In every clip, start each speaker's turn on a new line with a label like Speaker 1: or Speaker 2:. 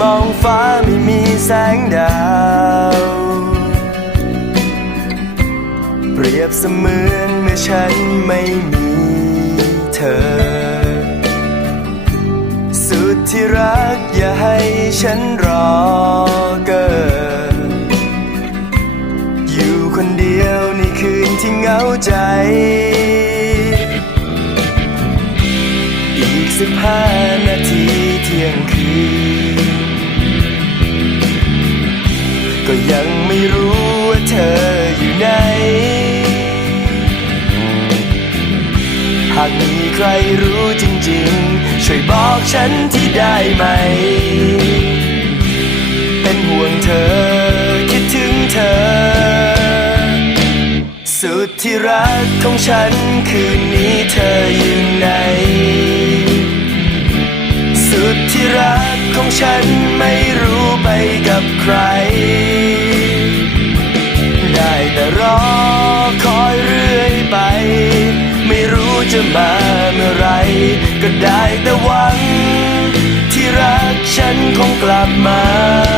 Speaker 1: มองฟ้าไม่มีแสงดาว เปรียบเสมือนเมื่อฉันไม่มีเธอ สุดที่รักอย่าให้ฉันรอเกินอยู่คนเดียวในคืนที่เหงาใจอีกสิบห้านาทีเที่ยงคืน ก็ยังไม่รู้ว่าเธออยู่ไหน หากมีใครรู้จริงๆ ช่วยบอกฉันที่ได้ไหม เป็นห่วงเธอ คิดถึงเธอ สุดที่รักของฉันคืนนี้เธออยู่ไหน สุดที่รักของฉันไม่รู้ไปกับใคร จะมาเมื่อไร ก็ได้แต่หวัง ที่รักฉันคงกลับมา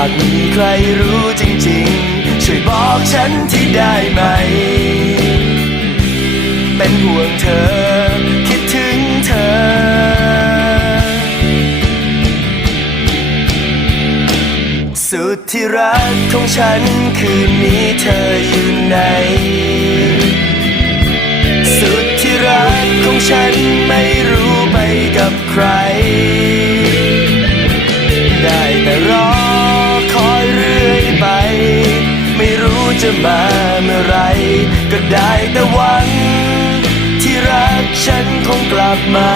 Speaker 1: ากมีใครรู้จริงๆ ช่วยบอกฉันที่ได้ไหม เป็นห่วงเธอ คิดถึงเธอ สุดที่รักของฉันคืนนี้เธออยู่ไหน สุดที่รักของฉันไม่รู้ไปกับใคร ได้แต่หวัง ที่รักฉันคงกลับมา